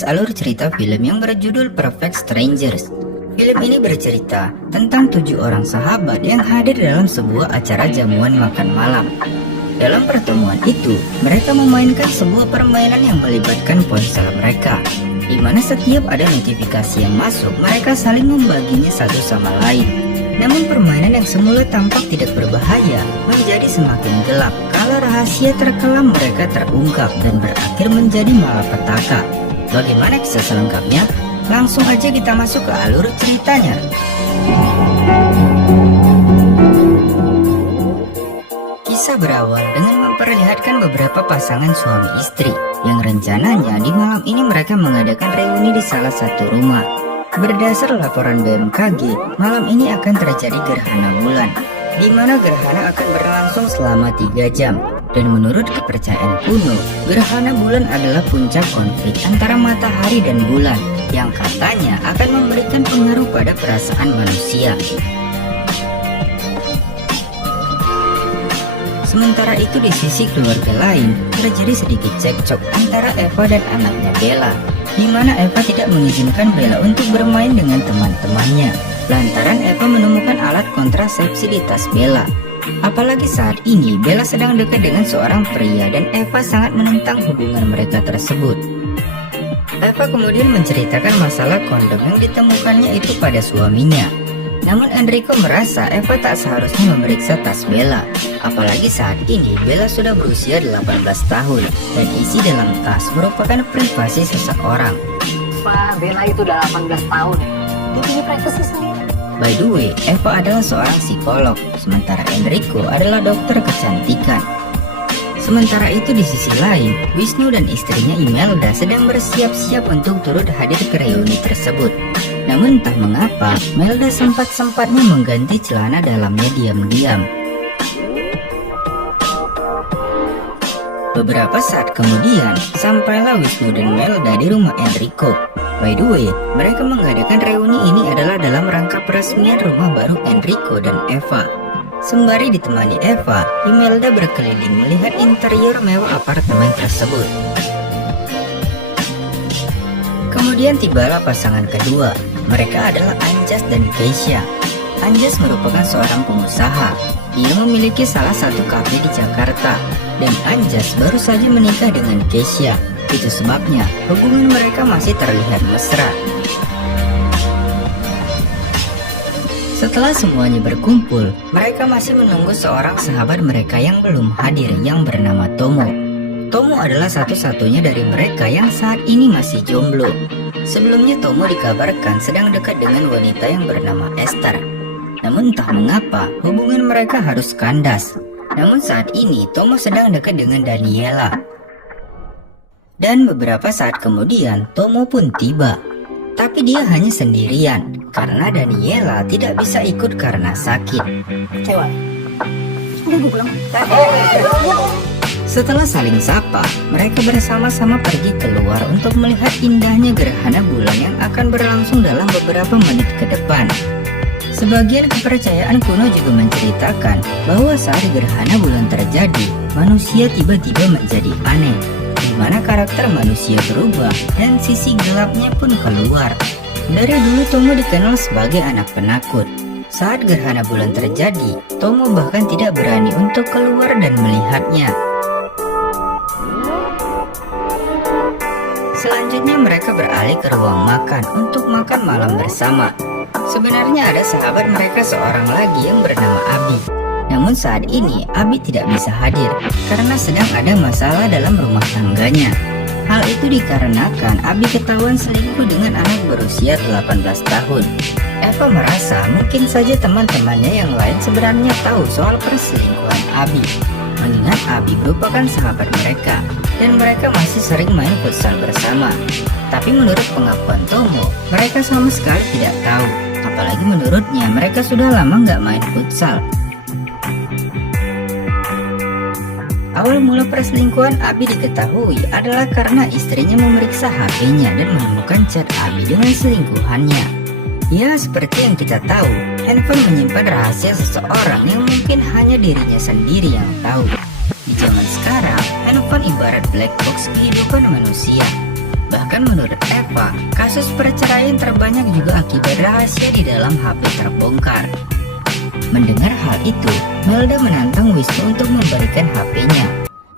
Alur cerita film yang berjudul Perfect Strangers. Film ini bercerita tentang 7 orang sahabat yang hadir dalam sebuah acara jamuan makan malam. Dalam pertemuan itu, mereka memainkan sebuah permainan yang melibatkan ponsel mereka, di mana setiap ada notifikasi yang masuk, mereka saling membaginya satu sama lain. Namun permainan yang semula tampak tidak berbahaya menjadi semakin gelap kala rahasia terkelam mereka terungkap dan berakhir menjadi malapetaka. Bagaimana kisah selengkapnya? Langsung aja kita masuk ke alur ceritanya. Kisah berawal dengan memperlihatkan beberapa pasangan suami istri yang rencananya di malam ini mereka mengadakan reuni di salah satu rumah. Berdasar laporan BMKG, malam ini akan terjadi gerhana bulan, di mana gerhana akan berlangsung selama 3 jam. Dan menurut kepercayaan kuno, gerhana bulan adalah puncak konflik antara matahari dan bulan yang katanya akan memberikan pengaruh pada perasaan manusia. Sementara itu di sisi keluarga lain, terjadi sedikit cekcok antara Eva dan anaknya Bella, di mana Eva tidak mengizinkan Bella untuk bermain dengan teman-temannya, lantaran Eva menemukan alat kontrasepsi di tas Bella. Apalagi saat ini Bella sedang dekat dengan seorang pria dan Eva sangat menentang hubungan mereka tersebut. Eva kemudian menceritakan masalah kondom yang ditemukannya itu pada suaminya. Namun Enrico merasa Eva tak seharusnya memeriksa tas Bella. Apalagi saat ini Bella sudah berusia 18 tahun dan isi dalam tas merupakan privasi seseorang. Pak, Bella itu udah 18 tahun. Dia punya privasi sendiri. By the way, Eva adalah seorang psikolog, sementara Enrico adalah dokter kecantikan. Sementara itu di sisi lain, Wisnu dan istrinya Imelda sedang bersiap-siap untuk turut hadir ke reuni tersebut. Namun entah mengapa, Melda sempat-sempatnya mengganti celana dalamnya diam-diam. Beberapa saat kemudian, sampailah Wisnu dan Melda di rumah Enrico. By the way, mereka mengadakan reuni ini adalah dalam rangka peresmian rumah baru Enrico dan Eva. Sembari ditemani Eva, Imelda berkeliling melihat interior mewah apartemen tersebut. Kemudian tibalah pasangan kedua. Mereka adalah Anjas dan Keisha. Anjas merupakan seorang pengusaha. Ia memiliki salah satu kafe di Jakarta. Dan Anjas baru saja menikah dengan Keisha. Itu sebabnya hubungan mereka masih terlihat mesra. Setelah semuanya berkumpul, mereka masih menunggu seorang sahabat mereka yang belum hadir yang bernama Tomo. Tomo adalah satu-satunya dari mereka yang saat ini masih jomblo. Sebelumnya Tomo dikabarkan sedang dekat dengan wanita yang bernama Esther. Namun entah mengapa hubungan mereka harus kandas. Namun saat ini Tomo sedang dekat dengan Daniela. Dan beberapa saat kemudian Tomo pun tiba. Tapi dia hanya sendirian karena Daniela tidak bisa ikut karena sakit. Cewek, udah gue pulang. Setelah saling sapa, mereka bersama-sama pergi keluar untuk melihat indahnya gerhana bulan yang akan berlangsung dalam beberapa menit ke depan. Sebagian kepercayaan kuno juga menceritakan bahwa saat gerhana bulan terjadi, manusia tiba-tiba menjadi aneh, di mana karakter manusia berubah dan sisi gelapnya pun keluar. Dari dulu Tomo dikenal sebagai anak penakut. Saat gerhana bulan terjadi, Tomo bahkan tidak berani untuk keluar dan melihatnya. Selanjutnya mereka beralih ke ruang makan untuk makan malam bersama. Sebenarnya ada sahabat mereka seorang lagi yang bernama Abi. Namun saat ini Abi tidak bisa hadir karena sedang ada masalah dalam rumah tangganya. Hal itu dikarenakan Abi ketahuan selingkuh dengan anak berusia 18 tahun. Eva merasa mungkin saja teman-temannya yang lain sebenarnya tahu soal perselingkuhan Abi, mengingat Abi merupakan sahabat mereka dan mereka masih sering main futsal bersama. Tapi menurut pengakuan Tomo, mereka sama sekali tidak tahu. Apalagi menurutnya mereka sudah lama nggak main futsal. Awal mula perselingkuhan Abi diketahui adalah karena istrinya memeriksa HP-nya dan menemukan chat Abi dengan selingkuhannya. Ya, seperti yang kita tahu, handphone menyimpan rahasia seseorang yang mungkin hanya dirinya sendiri yang tahu. Di zaman sekarang, handphone ibarat black box kehidupan manusia. Bahkan menurut Eva, kasus perceraian terbanyak juga akibat rahasia di dalam HP terbongkar. Mendengar hal itu, Melda menantang Wisnu untuk memberikan HP-nya.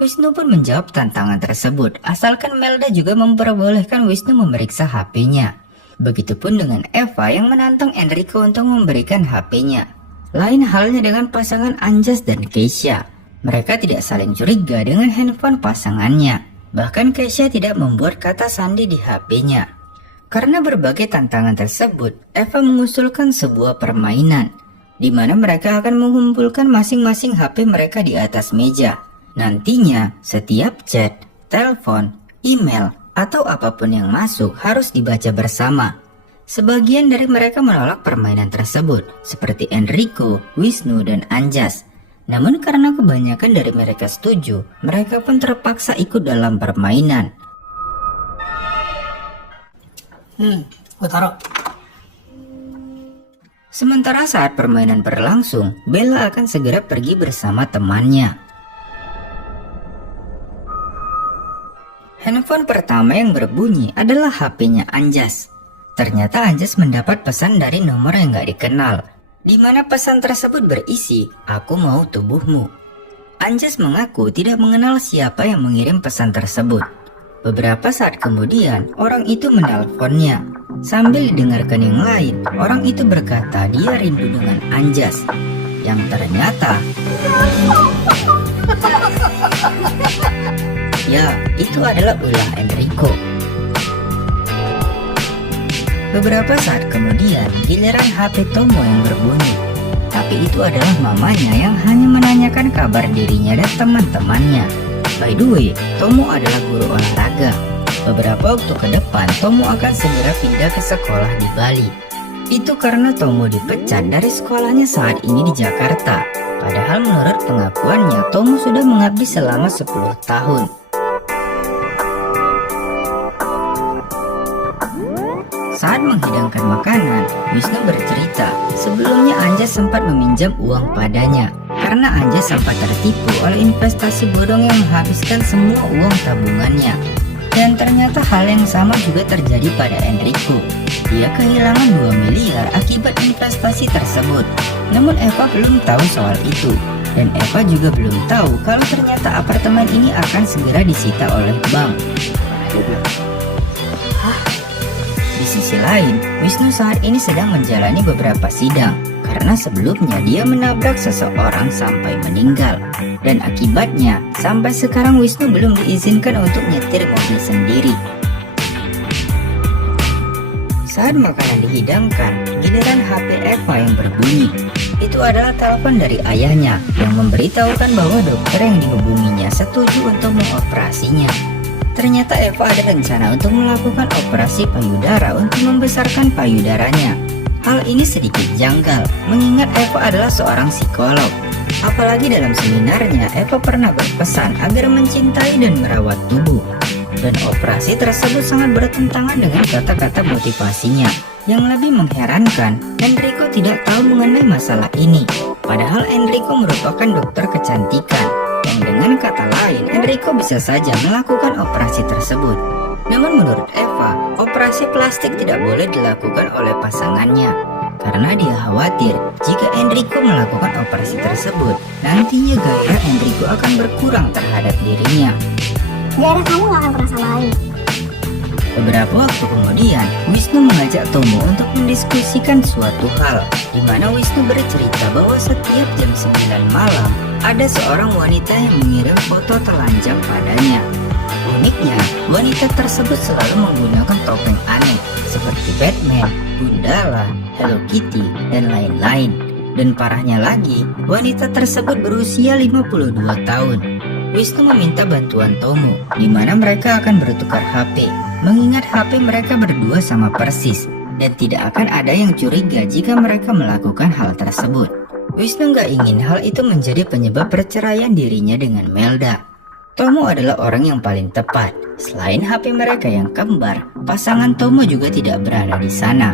Wisnu pun menjawab tantangan tersebut, asalkan Melda juga memperbolehkan Wisnu memeriksa HP-nya. Begitupun dengan Eva yang menantang Enrico untuk memberikan HP-nya. Lain halnya dengan pasangan Anjas dan Keisha. Mereka tidak saling curiga dengan handphone pasangannya. Bahkan Keisha tidak membuat kata sandi di HP-nya. Karena berbagai tantangan tersebut, Eva mengusulkan sebuah permainan, di mana mereka akan mengumpulkan masing-masing HP mereka di atas meja. Nantinya, setiap chat, telepon, email, atau apapun yang masuk harus dibaca bersama. Sebagian dari mereka menolak permainan tersebut, seperti Enrico, Wisnu, dan Anjas. Namun karena kebanyakan dari mereka setuju, mereka pun terpaksa ikut dalam permainan. Gue taruh. Sementara saat permainan berlangsung, Bella akan segera pergi bersama temannya. Handphone pertama yang berbunyi adalah HP-nya Anjas. Ternyata Anjas mendapat pesan dari nomor yang gak dikenal, di mana pesan tersebut berisi, "Aku mau tubuhmu." Anjas mengaku tidak mengenal siapa yang mengirim pesan tersebut. Beberapa saat kemudian, orang itu menelponnya. Sambil didengarkan yang lain, orang itu berkata dia rindu dengan Anjas, yang ternyata ya, itu adalah ulah Enrico. Beberapa saat kemudian, giliran HP Tomo yang berbunyi. Tapi itu adalah mamanya yang hanya menanyakan kabar dirinya dan teman-temannya. By the way, Tomo adalah guru olahraga. Beberapa waktu ke depan, Tomo akan segera pindah ke sekolah di Bali. Itu karena Tomo dipecat dari sekolahnya saat ini di Jakarta. Padahal menurut pengakuannya, Tomo sudah mengabdi selama 10 tahun. Saat menghidangkan makanan, Wisnu bercerita sebelumnya Anjas sempat meminjam uang padanya karena Anjas sempat tertipu oleh investasi bodong yang menghabiskan semua uang tabungannya. Dan ternyata hal yang sama juga terjadi pada Enrico. Dia kehilangan 2 miliar akibat investasi tersebut. Namun Eva belum tahu soal itu. Dan Eva juga belum tahu kalau ternyata apartemen ini akan segera disita oleh bank. Di sisi lain, Wisnu saat ini sedang menjalani beberapa sidang karena sebelumnya dia menabrak seseorang sampai meninggal. Dan akibatnya, sampai sekarang Wisnu belum diizinkan untuk nyetir mobil sendiri. Saat makanan dihidangkan, giliran HP Eva yang berbunyi. Itu adalah telepon dari ayahnya yang memberitahukan bahwa dokter yang dihubunginya setuju untuk mengoperasinya. Ternyata Eva ada rencana untuk melakukan operasi payudara untuk membesarkan payudaranya. Hal ini sedikit janggal, mengingat Eva adalah seorang psikolog. Apalagi dalam seminarnya, Eva pernah berpesan agar mencintai dan merawat tubuh. Dan operasi tersebut sangat bertentangan dengan kata-kata motivasinya. Yang lebih mengherankan, Enrico tidak tahu mengenai masalah ini. Padahal Enrico merupakan dokter kecantikan. Yang dengan kata lain, Enrico bisa saja melakukan operasi tersebut. Namun menurut Eva, operasi plastik tidak boleh dilakukan oleh pasangannya. Karena dia khawatir jika Enrico melakukan operasi tersebut, nantinya gairah Enrico akan berkurang terhadap dirinya. Gairah kamu gak akan pernah sama lagi. Beberapa waktu kemudian, Wisnu mengajak Tomo untuk mendiskusikan suatu hal, di mana Wisnu bercerita bahwa setiap jam 9 malam, ada seorang wanita yang mengirim foto telanjang padanya. Uniknya, wanita tersebut selalu menggunakan topeng aneh, seperti Batman, Gundala, Hello Kitty, dan lain-lain. Dan parahnya lagi, wanita tersebut berusia 52 tahun. Wisnu meminta bantuan Tomo, di mana mereka akan bertukar HP, mengingat HP mereka berdua sama persis, dan tidak akan ada yang curiga jika mereka melakukan hal tersebut. Wisnu gak ingin hal itu menjadi penyebab perceraian dirinya dengan Melda. Tomo adalah orang yang paling tepat. Selain HP mereka yang kembar, pasangan Tomo juga tidak berada di sana.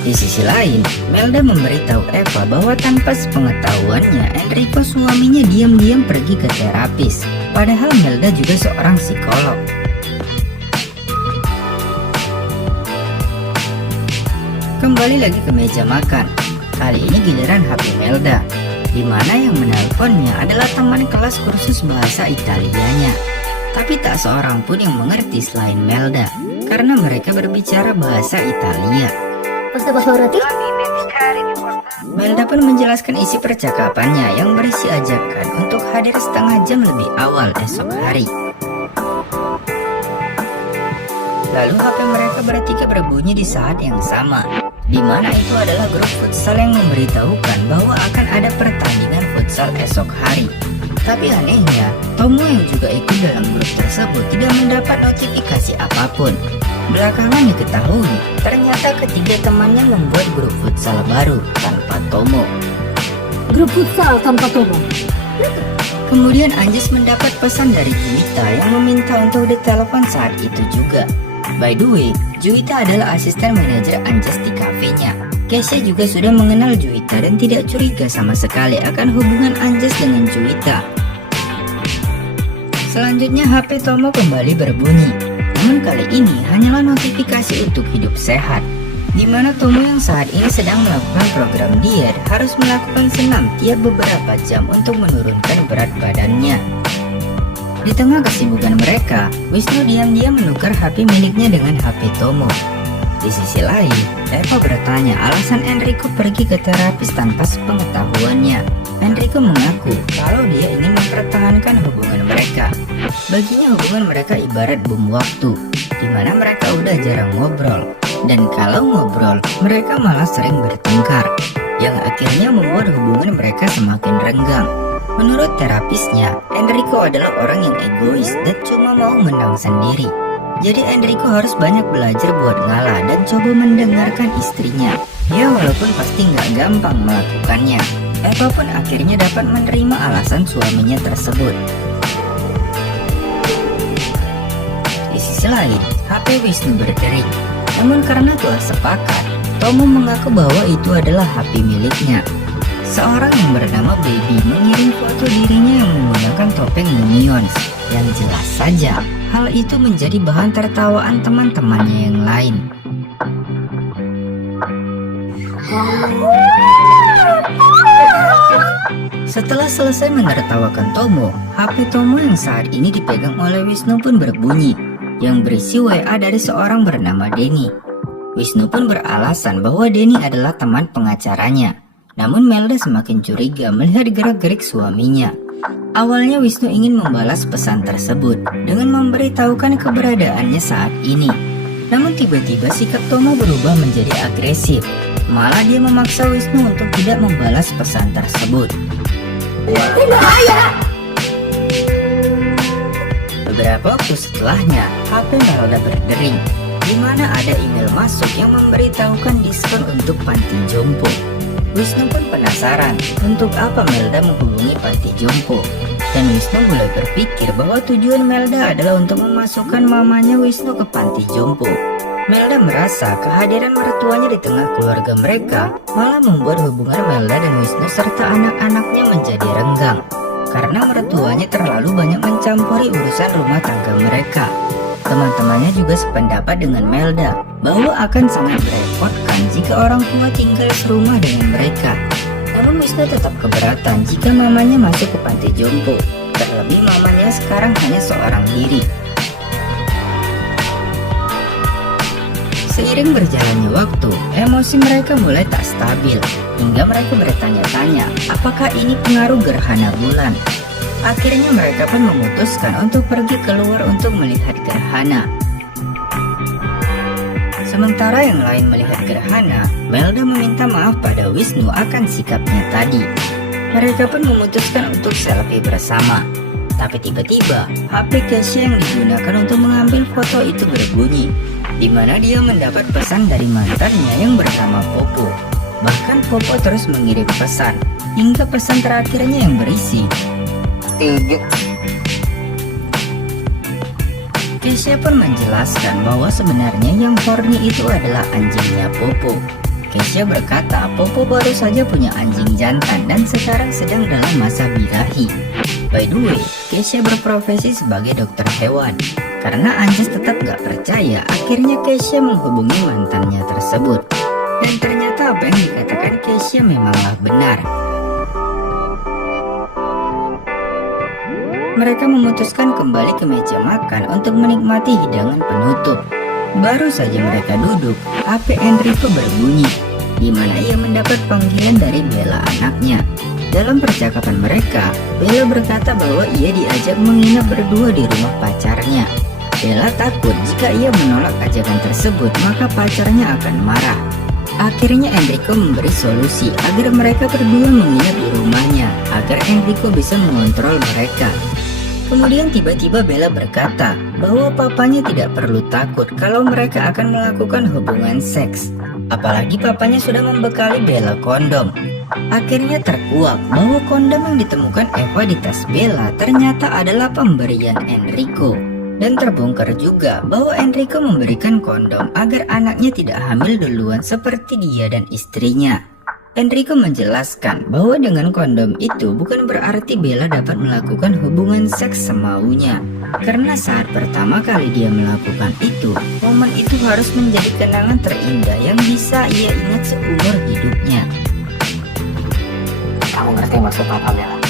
Di sisi lain, Melda memberitahu Eva bahwa tanpa sepengetahuannya, Enrico suaminya diam-diam pergi ke terapis. Padahal Melda juga seorang psikolog. Kembali lagi ke meja makan. Kali ini giliran HP Melda, di mana yang menelponnya adalah teman kelas kursus bahasa Italianya. Tapi tak seorang pun yang mengerti selain Melda, karena mereka berbicara bahasa Italia. Melda pun menjelaskan isi percakapannya yang berisi ajakan untuk hadir setengah jam lebih awal esok hari. Lalu HP mereka bertiga berbunyi di saat yang sama, di mana itu adalah grup futsal yang memberitahukan bahwa akan ada pertandingan futsal esok hari. Tapi anehnya, Tomo yang juga ikut dalam grup tersebut tidak mendapat notifikasi apapun. Belakangan diketahui, ternyata ketiga temannya membuat grup futsal baru tanpa Tomo. Grup futsal tanpa Tomo. Kemudian Anjas mendapat pesan dari Juwita yang meminta untuk ditelepon saat itu juga. By the way, Juwita adalah asisten manajer Anjas di kafenya. Kesha juga sudah mengenal Juwita dan tidak curiga sama sekali akan hubungan Anjas dengan Juwita. Selanjutnya HP Tomo kembali berbunyi. Namun kali ini hanyalah notifikasi untuk hidup sehat, di mana Tomo yang saat ini sedang melakukan program diet harus melakukan senam tiap beberapa jam untuk menurunkan berat badannya. Di tengah kesibukan mereka, Wisnu diam-diam menukar HP miliknya dengan HP Tomo. Di sisi lain, Eva bertanya alasan Enrico pergi ke terapis tanpa sepengetahuannya. Enrico mengaku kalau dia ingin mempertahankan hubungan mereka. Baginya hubungan mereka ibarat bom waktu, di mana mereka udah jarang ngobrol. Dan kalau ngobrol, mereka malah sering bertengkar, yang akhirnya membuat hubungan mereka semakin renggang. Menurut terapisnya, Enrico adalah orang yang egois dan cuma mau menang sendiri. Jadi Enrico harus banyak belajar buat ngalah dan coba mendengarkan istrinya. Ya walaupun pasti nggak gampang melakukannya, Eva pun akhirnya dapat menerima alasan suaminya tersebut. Di sisi lain, HP Wisnu berdering. Namun karena telah sepakat, Tomo mengaku bahwa itu adalah HP miliknya. Seorang yang bernama Baby mengirim foto dirinya yang menggunakan topeng Minions. Yang jelas saja, hal itu menjadi bahan tertawaan teman-temannya yang lain. Setelah selesai menertawakan Tomo, HP Tomo yang saat ini dipegang oleh Wisnu pun berbunyi, yang berisi WA dari seorang bernama Denny. Wisnu pun beralasan bahwa Denny adalah teman pengacaranya. Namun Melda semakin curiga melihat gerak-gerik suaminya. Awalnya Wisnu ingin membalas pesan tersebut dengan memberitahukan keberadaannya saat ini. Namun tiba-tiba sikap Tomo berubah menjadi agresif. Malah dia memaksa Wisnu untuk tidak membalas pesan tersebut. Beberapa waktu setelahnya, HP Melda berdering, di mana ada email masuk yang memberitahukan diskon untuk panti jompo. Wisnu pun penasaran untuk apa Melda menghubungi panti jompo, dan Wisnu mulai berpikir bahwa tujuan Melda adalah untuk memasukkan mamanya Wisnu ke panti jompo. Melda merasa kehadiran mertuanya di tengah keluarga mereka malah membuat hubungan Melda dan Wisnu serta anak-anaknya menjadi renggang, karena mertuanya terlalu banyak mencampuri urusan rumah tangga mereka. Teman-temannya juga sependapat dengan Melda bahwa akan sangat merepotkan jika orang tua tinggal serumah dengan mereka. Namun Wisnu tetap keberatan jika mamanya masuk ke panti jompo, terlebih mamanya sekarang hanya seorang diri. Seiring berjalannya waktu, emosi mereka mulai tak stabil, hingga mereka bertanya-tanya apakah ini pengaruh gerhana bulan. Akhirnya mereka pun memutuskan untuk pergi keluar untuk melihat gerhana. Sementara yang lain melihat gerhana, Melda meminta maaf pada Wisnu akan sikapnya tadi. Mereka pun memutuskan untuk selfie bersama. Tapi tiba-tiba, HP Kesha yang digunakan untuk mengambil foto itu berbunyi, di mana dia mendapat pesan dari mantannya yang bernama Popo. Bahkan Popo terus mengirim pesan, hingga pesan terakhirnya yang berisi, Kesha pun menjelaskan bahwa sebenarnya yang horny itu adalah anjingnya Popo. Keisha berkata Popo baru saja punya anjing jantan dan sekarang sedang dalam masa birahi. By the way, Keisha berprofesi sebagai dokter hewan. Karena Anjas tetap gak percaya, akhirnya Keisha menghubungi mantannya tersebut. Dan ternyata apa yang dikatakan Keisha memanglah benar. Mereka memutuskan kembali ke meja makan untuk menikmati hidangan penutup. Baru saja mereka duduk, HP Enrico berbunyi, di mana ia mendapat panggilan dari Bella anaknya. Dalam percakapan mereka, Bella berkata bahwa ia diajak menginap berdua di rumah pacarnya. Bella takut jika ia menolak ajakan tersebut maka pacarnya akan marah. Akhirnya Enrico memberi solusi agar mereka berdua menginap di rumahnya agar Enrico bisa mengontrol mereka. Kemudian tiba-tiba Bella berkata bahwa papanya tidak perlu takut kalau mereka akan melakukan hubungan seks. Apalagi papanya sudah membekali Bella kondom. Akhirnya terkuak bahwa kondom yang ditemukan Eva di tas Bella ternyata adalah pemberian Enrico. Dan terbongkar juga bahwa Enrico memberikan kondom agar anaknya tidak hamil duluan seperti dia dan istrinya. Enrico menjelaskan bahwa dengan kondom itu bukan berarti Bella dapat melakukan hubungan seks semaunya. Karena saat pertama kali dia melakukan itu, momen itu harus menjadi kenangan terindah yang bisa ia ingat seumur hidupnya. Kamu ngerti maksud apa, Bella?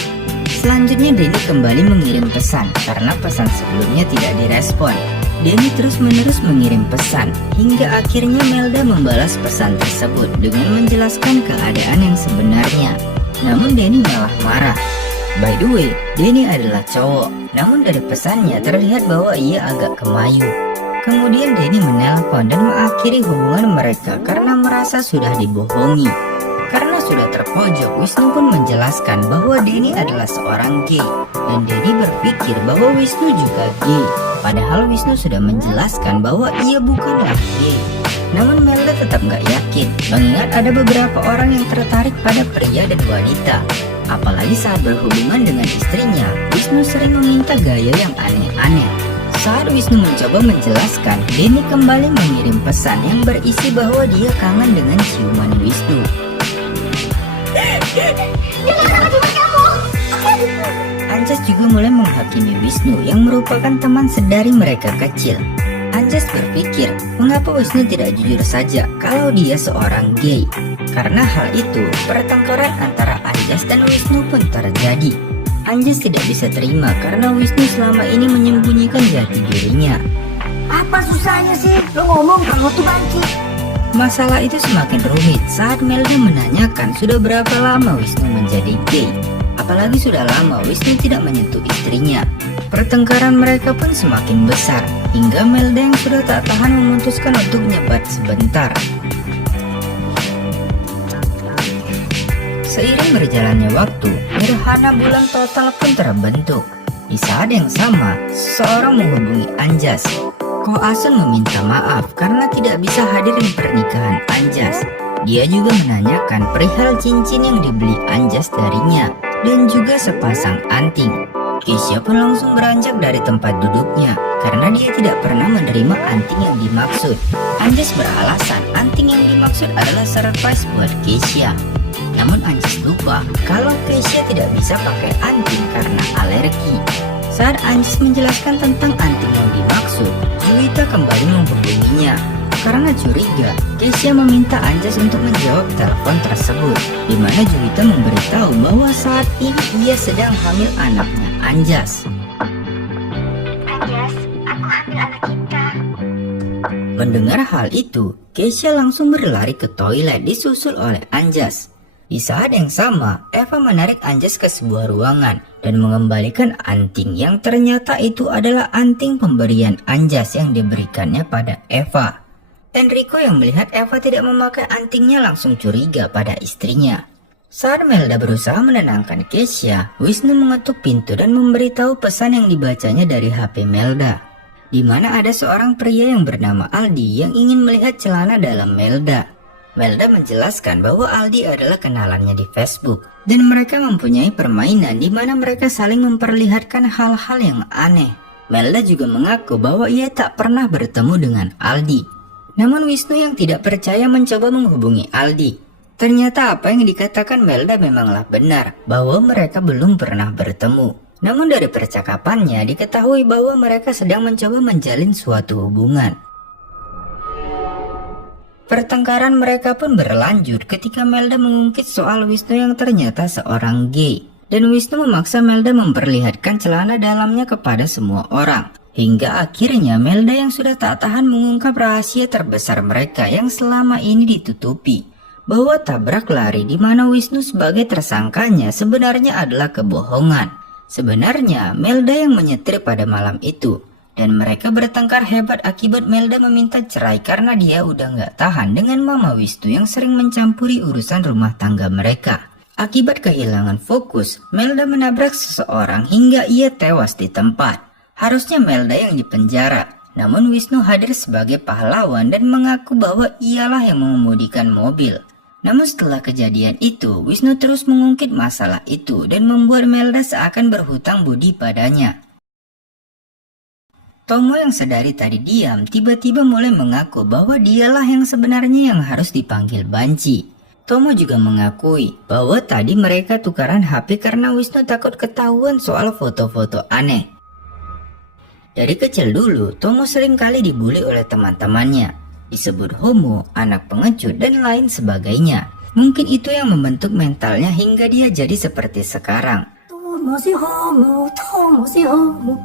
Selanjutnya Denny kembali mengirim pesan karena pesan sebelumnya tidak direspon. Denny terus-menerus mengirim pesan hingga akhirnya Melda membalas pesan tersebut dengan menjelaskan keadaan yang sebenarnya. Namun Denny malah marah. By the way, Denny adalah cowok, namun dari pesannya terlihat bahwa ia agak kemayu. Kemudian Denny menelpon dan mengakhiri hubungan mereka karena merasa sudah dibohongi. Karena sudah terpojok, Wisnu pun menjelaskan bahwa Denny adalah seorang gay dan Denny berpikir bahwa Wisnu juga gay. Padahal Wisnu sudah menjelaskan bahwa ia bukanlah gay. Namun Melda tetap gak yakin, mengingat ada beberapa orang yang tertarik pada pria dan wanita. Apalagi saat berhubungan dengan istrinya, Wisnu sering meminta gaya yang aneh-aneh. Saat Wisnu mencoba menjelaskan, Denny kembali mengirim pesan yang berisi bahwa dia kangen dengan ciuman Wisnu. Anjas juga mulai menghakimi Wisnu yang merupakan teman sedari mereka kecil. Anjas berpikir, mengapa Wisnu tidak jujur saja kalau dia seorang gay? Karena hal itu, pertengkaran antara Anjas dan Wisnu pun terjadi. Anjas tidak bisa terima karena Wisnu selama ini menyembunyikan jati dirinya. Apa susahnya sih? Lo ngomong kalau tuh banci. Masalah itu semakin rumit saat Melda menanyakan sudah berapa lama Wisnu menjadi gay. Apalagi sudah lama Wisnu tidak menyentuh istrinya. Pertengkaran mereka pun semakin besar hingga Melda yang sudah tak tahan memutuskan untuk nyebat sebentar. Seiring berjalannya waktu, gerhana bulan total pun terbentuk. Di saat yang sama, seseorang menghubungi Anjas. Ko Asun meminta maaf karena tidak bisa hadir di pernikahan Anjas. Dia juga menanyakan perihal cincin yang dibeli Anjas darinya dan juga sepasang anting. Keisha pun langsung beranjak dari tempat duduknya karena dia tidak pernah menerima anting yang dimaksud. Anjas beralasan anting yang dimaksud adalah surprise buat Keisha. Namun Anjas lupa kalau Keisha tidak bisa pakai anting karena alergi. Saat Anjas menjelaskan tentang anting yang dimaksud, Juwita kembali menghubunginya. Karena curiga, Keisha meminta Anjas untuk menjawab telepon tersebut, di mana Juwita memberitahu bahwa saat ini ia sedang hamil anaknya Anjas. Anjas, aku hamil anak kita. Mendengar hal itu, Keisha langsung berlari ke toilet disusul oleh Anjas. Di saat yang sama, Eva menarik Anjas ke sebuah ruangan dan mengembalikan anting yang ternyata itu adalah anting pemberian Anjas yang diberikannya pada Eva. Enrico yang melihat Eva tidak memakai antingnya langsung curiga pada istrinya. Saat Melda berusaha menenangkan Keisha, Wisnu mengetuk pintu dan memberitahu pesan yang dibacanya dari HP Melda, di mana ada seorang pria yang bernama Aldi yang ingin melihat celana dalam Melda. Melda menjelaskan bahwa Aldi adalah kenalannya di Facebook dan mereka mempunyai permainan di mana mereka saling memperlihatkan hal-hal yang aneh. Melda juga mengaku bahwa ia tak pernah bertemu dengan Aldi. Namun Wisnu yang tidak percaya mencoba menghubungi Aldi. Ternyata apa yang dikatakan Melda memanglah benar, bahwa mereka belum pernah bertemu. Namun dari percakapannya diketahui bahwa mereka sedang mencoba menjalin suatu hubungan. Pertengkaran mereka pun berlanjut ketika Melda mengungkit soal Wisnu yang ternyata seorang gay. Dan Wisnu memaksa Melda memperlihatkan celana dalamnya kepada semua orang. Hingga akhirnya Melda yang sudah tak tahan mengungkap rahasia terbesar mereka yang selama ini ditutupi. Bahwa tabrak lari di mana Wisnu sebagai tersangkanya sebenarnya adalah kebohongan. Sebenarnya Melda yang menyetir pada malam itu. Dan mereka bertengkar hebat akibat Melda meminta cerai karena dia udah gak tahan dengan Mama Wisnu yang sering mencampuri urusan rumah tangga mereka. Akibat kehilangan fokus, Melda menabrak seseorang hingga ia tewas di tempat. Harusnya Melda yang dipenjara, namun Wisnu hadir sebagai pahlawan dan mengaku bahwa ialah yang mengemudikan mobil. Namun setelah kejadian itu, Wisnu terus mengungkit masalah itu dan membuat Melda seakan berhutang budi padanya. Tomo yang sedari tadi diam, tiba-tiba mulai mengaku bahwa dialah yang sebenarnya yang harus dipanggil Banci. Tomo juga mengakui bahwa tadi mereka tukaran HP karena Wisnu takut ketahuan soal foto-foto aneh. Dari kecil dulu, Tomo sering kali dibully oleh teman-temannya. Disebut homo, anak pengecut, dan lain sebagainya. Mungkin itu yang membentuk mentalnya hingga dia jadi seperti sekarang. Tomo si homo, Tomo si homo.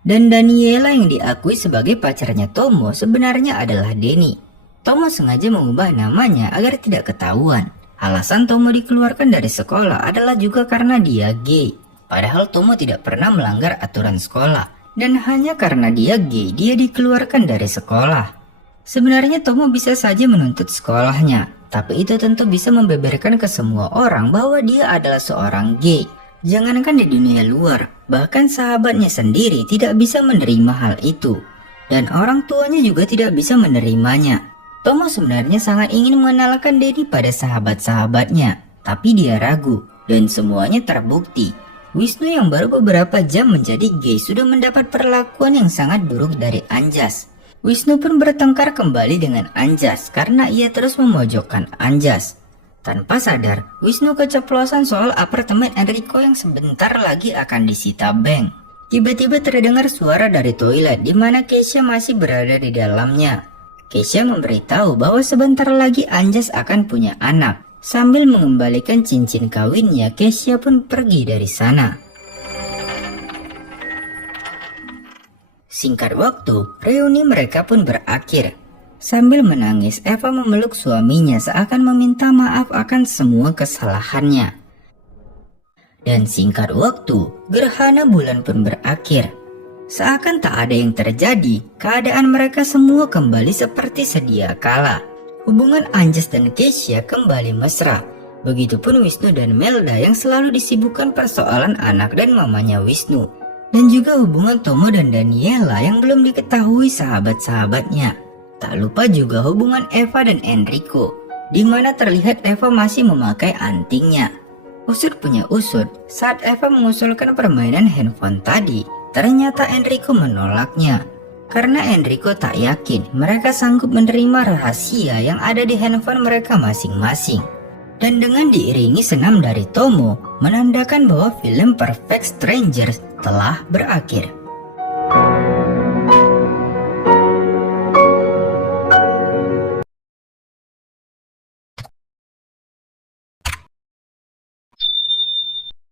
Dan Daniela yang diakui sebagai pacarnya Tomo sebenarnya adalah Denny. Tomo sengaja mengubah namanya agar tidak ketahuan. Alasan Tomo dikeluarkan dari sekolah adalah juga karena dia gay. Padahal Tomo tidak pernah melanggar aturan sekolah. Dan hanya karena dia gay, dia dikeluarkan dari sekolah. Sebenarnya Tomo bisa saja menuntut sekolahnya, tapi itu tentu bisa membeberkan ke semua orang bahwa dia adalah seorang gay. Jangankan di dunia luar, bahkan sahabatnya sendiri tidak bisa menerima hal itu. Dan orang tuanya juga tidak bisa menerimanya. Tomo sebenarnya sangat ingin mengenalkan Denny pada sahabat-sahabatnya, tapi dia ragu, dan semuanya terbukti. Wisnu yang baru beberapa jam menjadi gay sudah mendapat perlakuan yang sangat buruk dari Anjas. Wisnu pun bertengkar kembali dengan Anjas karena ia terus memojokkan Anjas. Tanpa sadar, Wisnu keceplosan soal apartemen Enrico yang sebentar lagi akan disita bank. Tiba-tiba terdengar suara dari toilet di mana Keisha masih berada di dalamnya. Keisha memberitahu bahwa sebentar lagi Anjas akan punya anak. Sambil mengembalikan cincin kawinnya, Keisha pun pergi dari sana. Singkat waktu, reuni mereka pun berakhir. Sambil menangis, Eva memeluk suaminya seakan meminta maaf akan semua kesalahannya. Dan singkat waktu, gerhana bulan pun berakhir. Seakan tak ada yang terjadi, keadaan mereka semua kembali seperti sedia kala. Hubungan Anjas dan Keisha kembali mesra. Begitupun Wisnu dan Melda yang selalu disibukkan persoalan anak dan mamanya Wisnu. Dan juga hubungan Tomo dan Daniela yang belum diketahui sahabat-sahabatnya. Tak lupa juga hubungan Eva dan Enrico, di mana terlihat Eva masih memakai antingnya. Usut punya usut, saat Eva mengusulkan permainan handphone tadi, ternyata Enrico menolaknya. Karena Enrico tak yakin mereka sanggup menerima rahasia yang ada di handphone mereka masing-masing. Dan dengan diiringi senam dari Tomo, menandakan bahwa film Perfect Strangers telah berakhir.